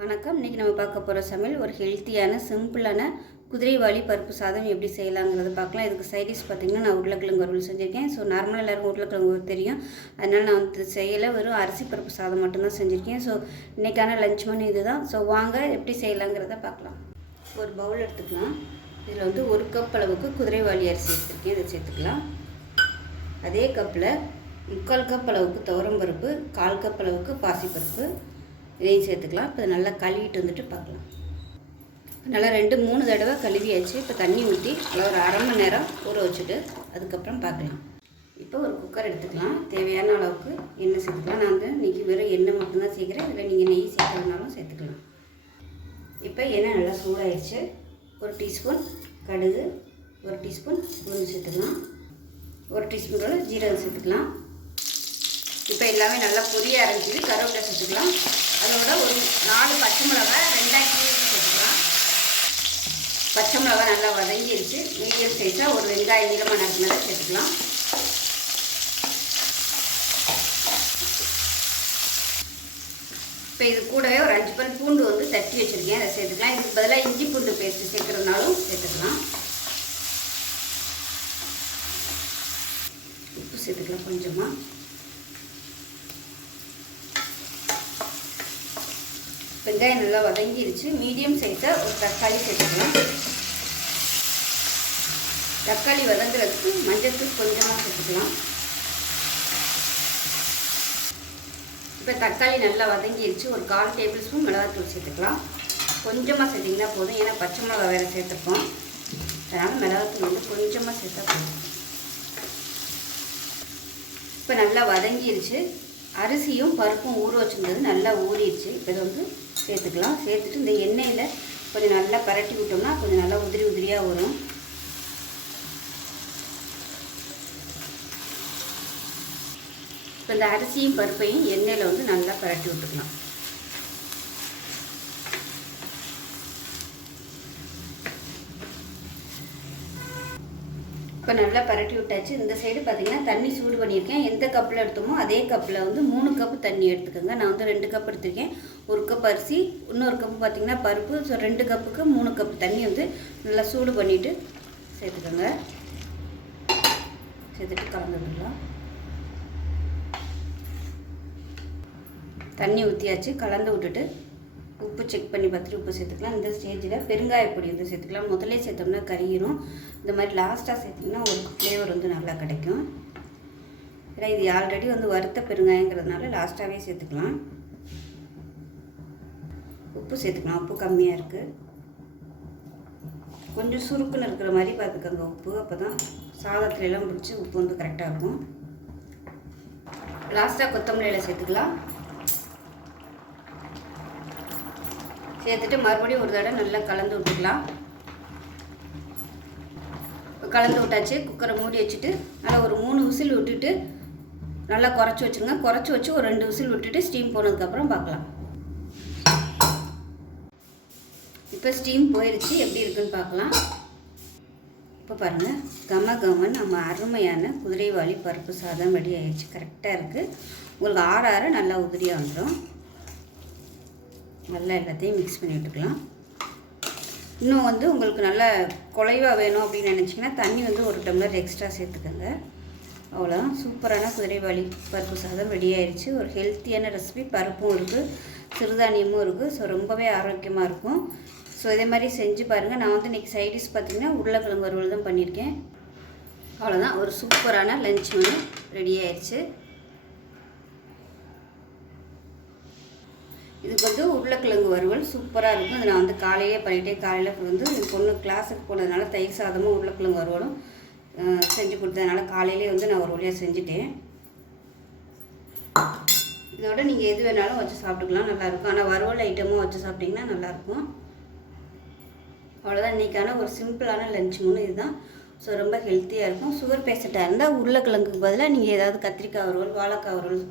வணக்கம். இன்றைக்கி நம்ம பார்க்க போகிற சமையல் ஒரு ஹெல்த்தியான சிம்பிளான குதிரைவாலி பருப்பு சாதம் எப்படி செய்யலாங்கிறத பார்க்கலாம். இதுக்கு சைடிஷ் பார்த்திங்கன்னா நான் உருளைக்கிழங்கு வறுவல் செஞ்சுருக்கேன். ஸோ நார்மலாக எல்லாருக்கும் உருளைக்கிழங்கு தெரியும், அதனால் நான் வந்து செய்யலை, வெறும் அரிசி பருப்பு சாதம் மட்டும்தான் செஞ்சுருக்கேன். ஸோ இன்றைக்கான லஞ்ச் மெனு இது தான். ஸோ வாங்க எப்படி செய்யலாங்கிறத பார்க்கலாம். ஒரு பவுல் எடுத்துக்கலாம். இதில் வந்து 1 கப் அளவுக்கு குதிரைவாலி அரிசி எடுத்துருக்கேன், இதை சேர்த்துக்கலாம். அதே கப்பில் 3/4 கப் அளவுக்கு துவரம்பருப்பு, 1/4 கப் அளவுக்கு பாசிப்பருப்பு இதையும் சேர்த்துக்கலாம். இப்போ நல்லா கழுவிட்டு வந்துட்டு பார்க்கலாம். நல்லா 2-3 தடவை கழுவியாச்சு. இப்போ தண்ணி ஊற்றி நல்லா ஒரு அரை மணி நேரம் ஊற வச்சுட்டு அதுக்கப்புறம் பார்க்கலாம். இப்போ ஒரு குக்கர் எடுத்துக்கலாம். தேவையான அளவுக்கு எண்ணெய் சேர்த்துக்கலாம். நான் வந்து இன்றைக்கி வெறும் எண்ணெய் மட்டும்தான் சேர்க்குறேன். இதில் நீங்கள் நெய் சேர்க்கறதுனாலும் சேர்த்துக்கலாம். இப்போ எண்ணெய் நல்லா சூடாயிடுச்சு. 1 டீஸ்பூன் கடுகு, 1 டீஸ்பூன் உளுந்து சேர்த்துக்கலாம், 1 டீஸ்பூனோட ஜீரகம் சேர்த்துக்கலாம். இப்போ எல்லாமே நல்லா பொரிய ஆரம்பிச்சிது. கருவேப்பிலை சேர்த்துக்கலாம். அதோட ஒரு 4 பச்சை மிளகாய் 2 கீரை சேர்த்துக்கலாம். பச்சை மிளகாய் நல்லா வதங்கிடுச்சு. மீடியம் சைஸாக ஒரு வெங்காயம் நீளமாக நறுக்கினதை சேர்த்துக்கலாம். இப்போ இது கூடவே ஒரு 5 பல் பூண்டு வந்து தட்டி வச்சுருக்கேன், அதை சேர்த்துக்கலாம். இதுக்கு பதிலாக இஞ்சி பூண்டு பேஸ்ட்டு சேர்க்குறதுனாலும் சேர்த்துக்கலாம். உப்பு சேர்த்துக்கலாம் கொஞ்சமாக. வெங்காயம் நல்லா வதங்கிடுச்சு. மீடியம் சைஸாக ஒரு தக்காளி சேர்த்துக்கலாம். தக்காளி வதங்குறதுக்கு மஞ்சத்தூள் கொஞ்சமாக சேர்த்துக்கலாம். இப்போ தக்காளி நல்லா வதங்கிடுச்சு. ஒரு 1/4 டேபிள் ஸ்பூன் மிளகாத்தூள் சேர்த்துக்கலாம். கொஞ்சமாக சேர்த்திங்கன்னா போதும், ஏன்னா பச்சை மிளகா வேறு சேர்த்துப்போம், அதனால் மிளகாத்தூள் வந்து கொஞ்சமாக சேர்த்தா போதும். இப்போ நல்லா வதங்கிடுச்சு. அரிசியும் பருப்பும் ஊற வச்சுருந்தது நல்லா ஊறிடுச்சு. இப்போ இதை வந்து சேர்த்துக்கலாம். சேர்த்துட்டு இந்த எண்ணெயில் கொஞ்சம் நல்லா பரட்டி விட்டோம்னா கொஞ்சம் நல்லா உதிரி உதிரியாக வரும். இப்போ இந்த அரிசியும் பருப்பையும் எண்ணெயில் வந்து நல்லா பரட்டி விட்டுக்கலாம். இப்போ நல்லா பரட்டி விட்டாச்சு. இந்த சைடு பார்த்திங்கன்னா தண்ணி சூடு பண்ணியிருக்கேன். எந்த கப்பில் எடுத்தோமோ அதே கப்பில் வந்து 3 கப்பு தண்ணி எடுத்துக்கோங்க. நான் வந்து 2 கப் எடுத்துருக்கேன். 1 கப் அரிசி, இன்னொரு கப்பு பார்த்திங்கன்னா பருப்பு. ஸோ 2 கப்புக்கு 3 கப் தண்ணி வந்து நல்லா சூடு பண்ணிவிட்டு சேர்த்துக்கோங்க. சேர்த்துட்டு கலந்து விடலாம். தண்ணி ஊற்றியாச்சு. கலந்து விட்டுட்டு உப்பு செக் பண்ணி பார்த்துட்டு உப்பு சேர்த்துக்கலாம். இந்த ஸ்டேஜில் பெருங்காயப்பொடி வந்து சேர்த்துக்கலாம். முதலே சேர்த்தோம்னா கறியிடும். இந்த மாதிரி லாஸ்ட்டாக சேர்த்திங்கன்னா ஒரு ஃப்ளேவர் வந்து நல்லா கிடைக்கும். ஏன்னா இது ஆல்ரெடி வந்து வறுத்த பெருங்காயங்கிறதுனால லாஸ்ட்டாகவே சேர்த்துக்கலாம். உப்பு சேர்த்துக்கலாம். உப்பு கம்மியாக இருக்குது. கொஞ்சம் சுருக்குன்னு இருக்கிற மாதிரி பார்த்துக்கோங்க உப்பு. அப்போ தான் சாதத்துலலாம் பிடிச்சி உப்பு வந்து கரெக்டாக இருக்கும். லாஸ்ட்டாக கொத்தமல்லியில் சேர்த்துக்கலாம். சேர்த்துட்டு மறுபடியும் ஒரு தடவை நல்லா கலந்து விட்டுக்கலாம். கலந்து விட்டாச்சு. குக்கரை மூடி வச்சுட்டு நல்லா ஒரு 3 விசில் விட்டுட்டு நல்லா குறைச்சி வச்சுருங்க. குறைச்சி வச்சு ஒரு 2 விசில் விட்டுட்டு ஸ்டீம் போனதுக்கப்புறம் பார்க்கலாம். இப்போ ஸ்டீம் போயிடுச்சு. எப்படி இருக்குன்னு பார்க்கலாம். இப்போ பாருங்கள், கம நம்ம அருமையான குதிரைவாலி பருப்பு சாதம் ரெடி ஆகிடுச்சு. கரெக்டாக இருக்குது. உங்களுக்கு ஆற நல்லா உதிரியாக வந்துடும். நல்லா எல்லாத்தையும் மிக்ஸ் பண்ணி விட்டுக்கலாம். இன்னும் வந்து உங்களுக்கு நல்லா குழைவாக வேணும் அப்படின்னு நினச்சிங்கன்னா தண்ணி வந்து 1 டம்ளர் எக்ஸ்ட்ரா சேர்த்துக்கோங்க. அவ்வளோதான். சூப்பரான குதிரைவாலி பருப்பு சாதம் ரெடி ஆயிடுச்சு. ஒரு ஹெல்த்தியான ரெசிபி. பருப்பும் இருக்குது, சிறுதானியமும் இருக்குது. ஸோ ரொம்பவே ஆரோக்கியமாக இருக்கும். ஸோ இதே மாதிரி செஞ்சு பாருங்கள். நான் வந்து இன்றைக்கி சைடிஷ் பார்த்திங்கன்னா உருளைக்கிழங்கு வறுவல் தான் பண்ணியிருக்கேன். அவ்வளோதான். ஒரு சூப்பரான லஞ்ச் மெனு ரெடி ஆயிடுச்சு. இதுக்கு வந்து உருளைக்கிழங்கு வறுவல் சூப்பராக இருக்கும். அது நான் வந்து காலையிலே பண்ணிட்டேன். காலையில் வந்து என் பொண்ணு கிளாஸுக்கு போனதுனால தயிர் சாதமும் உருளைக்கிழங்கு வறுவலும் செஞ்சு கொடுத்ததுனால காலையிலே வந்து நான் ஒரு வழியாக செஞ்சுட்டேன். இதோட நீங்கள் எது வேணாலும் வச்சு சாப்பிட்டுக்கலாம், நல்லாயிருக்கும். ஆனால் வறுவல் ஐட்டமும் வச்சு சாப்பிட்டிங்கன்னா நல்லாயிருக்கும். அவ்வளோதான். இன்றைக்கான ஒரு சிம்பிளான லஞ்ச் மெனு இதுதான். ஸோ ரொம்ப ஹெல்த்தியாக இருக்கும். சுகர் பேஷண்ட்டாக இருந்தால் உருளைக்கிழங்குக்கு பதிலாக நீங்கள் ஏதாவது கத்திரிக்காய் வறுவல், வாழைக்காய் வறுவல்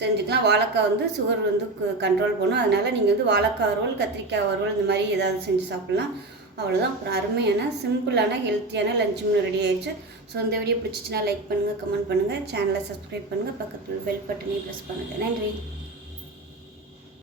செஞ்சுக்கலாம். வாழைக்காய் வந்து சுகர் வந்து கண்ட்ரோல் பண்ணும். அதனால் நீங்கள் வந்து வாழைக்காய் வறுவல், கத்திரிக்காய் வறுவல் இந்த மாதிரி ஏதாவது செஞ்சு சாப்பிட்லாம். அவ்வளோதான். ஒரு அருமையான சிம்பிளான ஹெல்த்தியான லஞ்ச் மெனு ரெடி ஆயிடுச்சு. ஸோ இந்த வீடியோ பிடிச்சிச்சின்னா லைக் பண்ணுங்கள், கமெண்ட் பண்ணுங்கள், சேனலை சப்ஸ்கிரைப் பண்ணுங்கள், பக்கத்தில் பெல் பட்டனையும் ப்ரெஸ் பண்ணுங்கள். நன்றி.